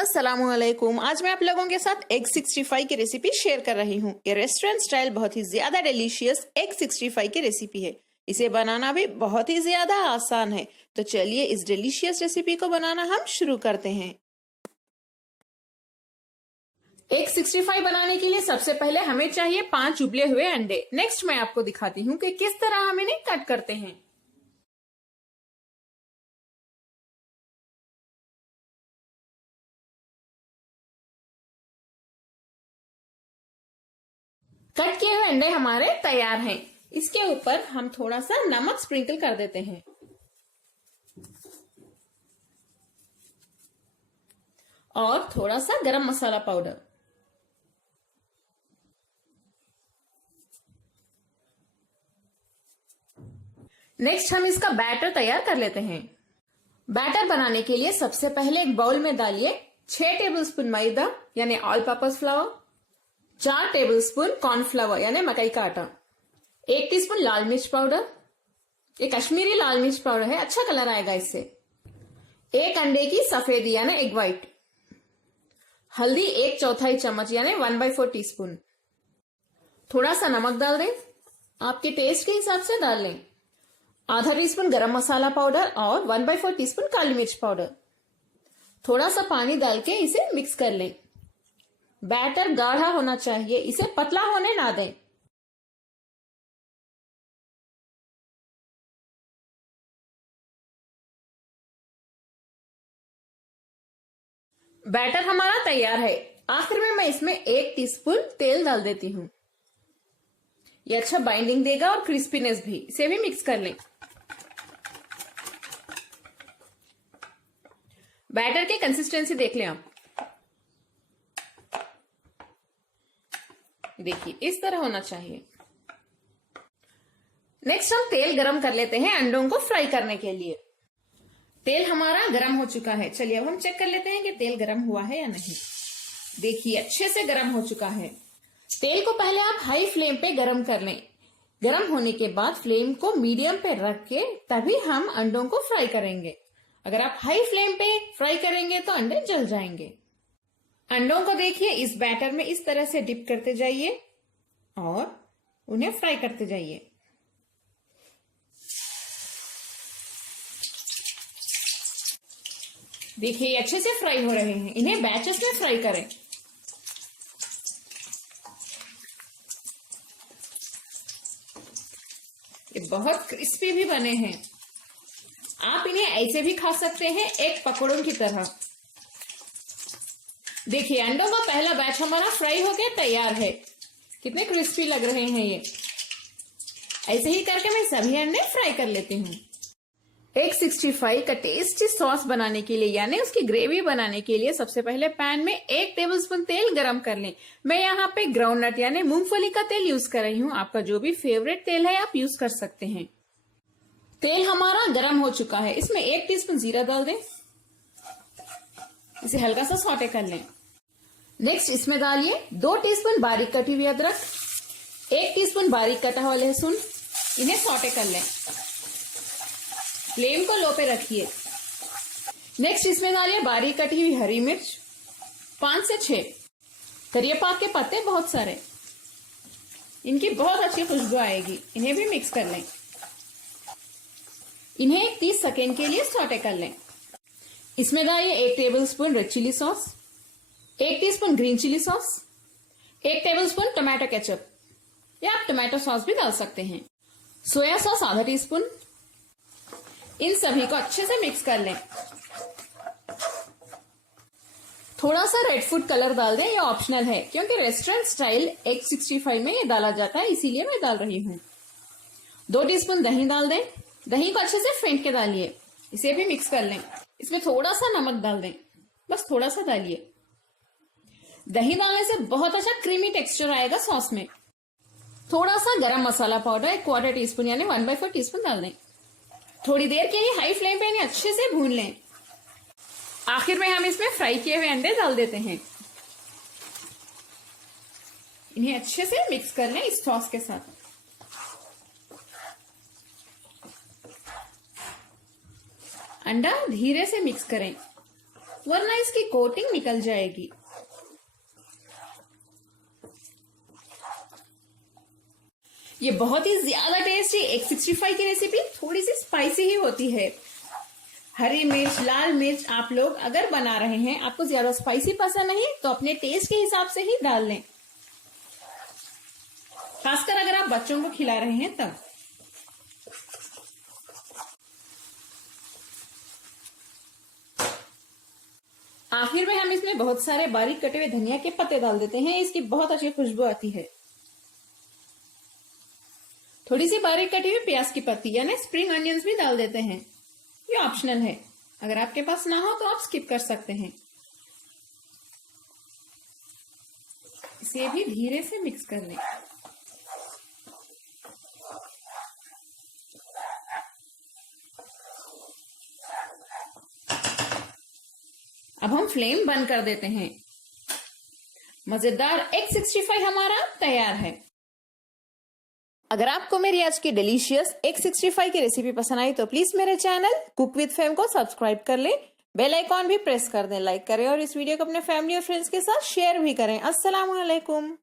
अस्सलामुअलैकुम। आज मैं आप लोगों के साथ एग 65 की रेसिपी शेयर कर रही हूँ। ये रेस्टोरेंट स्टाइल बहुत ही ज्यादा डिलीशियस एग 65 की रेसिपी है। इसे बनाना भी बहुत ही ज्यादा आसान है। तो चलिए इस डिलीशियस रेसिपी को बनाना हम शुरू करते हैं। एग 65 बनाने के लिए सबसे पहले हमें चाहिए 5 उबले हुए अंडे। नेक्स्ट मैं आपको दिखाती हूँ कि किस तरह हम इन्हें कट करते हैं। कट किए हुए अंडे हमारे तैयार हैं। इसके ऊपर हम थोड़ा सा नमक स्प्रिंकल कर देते हैं और थोड़ा सा गरम मसाला पाउडर। नेक्स्ट हम इसका बैटर तैयार कर लेते हैं। बैटर बनाने के लिए सबसे पहले एक बाउल में डालिए 6 टेबलस्पून मैदा यानी all purpose flower, 4 tablespoon cornflour यानी मकई का आटा, 1 टीस्पून लाल मिर्च पाउडर, ये कश्मीरी लाल मिर्च पाउडर है, अच्छा कलर आएगा इससे, 1 अंडे की सफेदी यानी एग व्हाइट, हल्दी 1/4 चम्मच यानी 1/4 टीस्पून, थोड़ा सा नमक डाल दें, आपके टेस्ट के हिसाब से डाल लें, आधा टीस्पून गरम मसाला पाउडर और 1/4 टीस्पून काली मिर्च पाउडर। थोड़ा सा पानी डाल के इसे मिक्स कर लें। बैटर गाढ़ा होना चाहिए, इसे पतला होने ना दें। बैटर हमारा तैयार है। आखिर में मैं इसमें 1 टीस्पून तेल डाल देती हूँ। ये अच्छा बाइंडिंग देगा और क्रिस्पीनेस भी। इसे भी मिक्स कर लें। बैटर की कंसिस्टेंसी देख लें आप। देखिए इस तरह होना चाहिए। नेक्स्ट हम तेल गरम कर लेते हैं अंडों को फ्राई करने के लिए। तेल हमारा गरम हो चुका है। चलिए अब हम चेक कर लेते हैं कि तेल गरम हुआ है या नहीं। देखिए अच्छे से गरम हो चुका है। तेल को पहले आप हाई फ्लेम पे गरम कर लें। गरम होने के बाद फ्लेम को मीडियम पे रख के तभी हम अंडों को फ्राई करेंगे। अगर आप हाई फ्लेम पे फ्राई करेंगे तो अंडे जल जाएंगे। अंडों को देखिए इस बैटर में इस तरह से डिप करते जाइए और उन्हें फ्राई करते जाइए। देखिए अच्छे से फ्राई हो रहे हैं। इन्हें बैचेस में फ्राई करें। ये बहुत क्रिस्पी भी बने हैं। आप इन्हें ऐसे भी खा सकते हैं एक पकौड़ों की तरह। देखिए अंडों का पहला बैच हमारा फ्राई होके तैयार है। कितने क्रिस्पी लग रहे हैं ये। ऐसे ही करके मैं सभी अंडे फ्राई कर लेती हूँ। एग 65 का टेस्टी सॉस बनाने के लिए यानी उसकी ग्रेवी बनाने के लिए सबसे पहले पैन में 1 टेबलस्पून तेल गरम कर लें। मैं यहाँ पे ग्राउंडनट यानी मूंगफली का तेल यूज कर रही हूँ। आपका जो भी फेवरेट तेल है आप यूज कर सकते हैं। तेल हमारा गरम हो चुका है। इसमें 1 टीस्पून जीरा डाल दें। इसे हल्का सा सौटे कर लें। नेक्स्ट इसमें डालिए 2 टीस्पून बारीक कटी हुई अदरक, 1 टीस्पून बारीक कटा हुआ लहसुन। इन्हें सौटे कर लें। फ्लेम को लो पे रखिए। नेक्स्ट इसमें डालिए बारीक कटी हुई हरी मिर्च, 5 से 6 करिएपाक के पत्ते बहुत सारे। इनकी बहुत अच्छी खुशबू आएगी। इन्हें भी मिक्स कर लें। इन्हें 30 सेकेंड के लिए सौटे कर लें। इसमें डालिए 1 tablespoon red chilli sauce, 1 teaspoon green chilli sauce, 1 tablespoon tomato ketchup या आप टमाटो सॉस भी डाल सकते हैं, सोया सॉस आधा टीस्पून। इन सभी को अच्छे से मिक्स कर लें। थोड़ा सा रेड फूड कलर डाल दें। ये ऑप्शनल है क्योंकि रेस्टोरेंट स्टाइल एग 65 में ये डाला जाता है, इसीलिए मैं डाल रही हूँ। 2 टीस्पून दही डाल दें। दही को अच्छे से फेंट के डालिए। इसे भी मिक्स कर लें। इसमें थोड़ा सा नमक डाल दें, बस थोड़ा सा डालिए। दही डालने से बहुत अच्छा क्रीमी टेक्सचर आएगा सॉस में। थोड़ा सा गरम मसाला पाउडर 1/4 टीस्पून यानी 1/4 टीस्पून डाल दें। थोड़ी देर के लिए हाई फ्लेम पे इन्हें अच्छे से भून लें। आखिर में हम इसमें फ्राई किए हुए अंडे डाल देते हैं। इन्हें अच्छे से मिक्स कर लें इस सॉस के साथ। अंडा धीरे से मिक्स करें। वरना इसकी कोटिंग निकल जाएगी। ये बहुत ही ज्यादा टेस्टी एग 65 की रेसिपी थोड़ी सी स्पाइसी ही होती है। हरी मिर्च, लाल मिर्च आप लोग अगर बना रहे हैं, आपको ज्यादा स्पाइसी पसंद नहीं तो अपने टेस्ट के हिसाब से ही डाल लें, खासकर अगर आप बच्चों को खिला रहे हैं तब। आखिर में हम इसमें बहुत सारे बारीक कटे हुए धनिया के पत्ते डाल देते हैं, इसकी बहुत अच्छी खुशबू आती है। थोड़ी सी बारीक कटी हुई प्याज की पत्ती यानी स्प्रिंग अनियंस भी डाल देते हैं, ये ऑप्शनल है, अगर आपके पास ना हो तो आप स्किप कर सकते हैं। इसे भी धीरे से मिक्स कर लें। अब हम फ्लेम बंद कर देते हैं। मजेदार एग 65 हमारा तैयार है। अगर आपको मेरी आज की डिलीशियस एग 65 की रेसिपी पसंद आई तो प्लीज मेरे चैनल कुक विद फेम को सब्सक्राइब कर लें, बेल आइकॉन भी प्रेस कर दें, लाइक करें और इस वीडियो को अपने फैमिली और फ्रेंड्स के साथ शेयर भी करें। अस्सलाम वालेकुम।